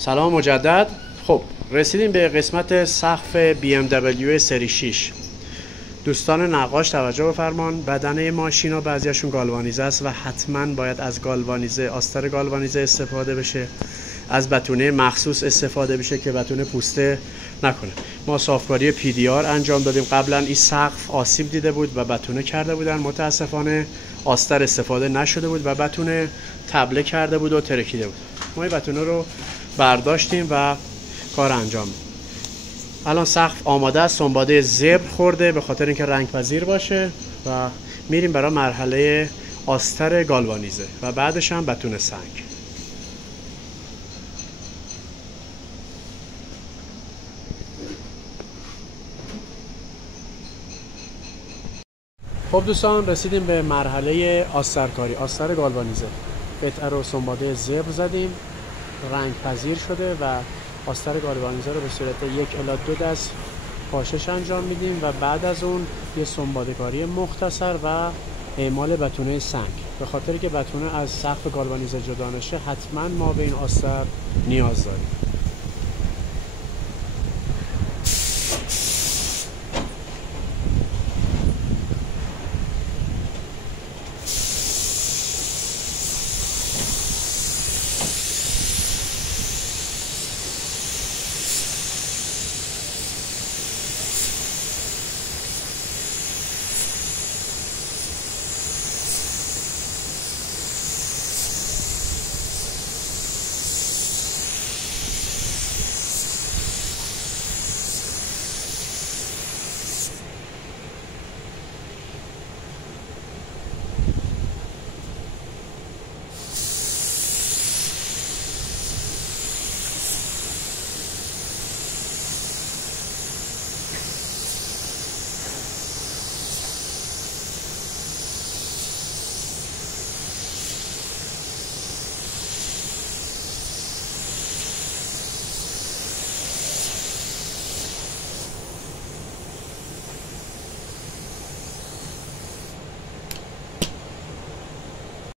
سلام مجدد. خب رسیدیم به قسمت سقف BMW سری 6. دوستان نقاش توجه بفرمان، بدنه ماشینا بعضیاشون گالوانیزه است و حتما باید از گالوانیزه، آستر گالوانیزه استفاده بشه، از بتونه مخصوص استفاده بشه که بتونه پوسته نکنه. ما صافکاری PDR انجام دادیم، قبلا این سقف آسیب دیده بود و بتونه کرده بودن، متاسفانه آستر استفاده نشده بود و بتونه تبله کرده بود و ترکیده بود. ما این بتونه رو برداشتیم و کار انجام دادیم. الان سقف آماده است، سنباده زبر خورده به خاطر اینکه رنگ پذیر باشه و میریم برای مرحله آستر گالوانیزه و بعدش هم بتونه سنگ. خب دوستان، رسیدیم به مرحله آسترکاری، آستر گالوانیزه. قطعه رو سنباده زبر زدیم، رنگ پذیر شده و آستر گالوانیزه رو به صورت 1 الی 2 دست پاشش انجام میدیم و بعد از اون یه سنباده کاری مختصر و اعمال بتونه سنگ. به خاطر که بتونه از سقف گالوانیزه جدا نشه حتما ما به این آستر نیاز داریم.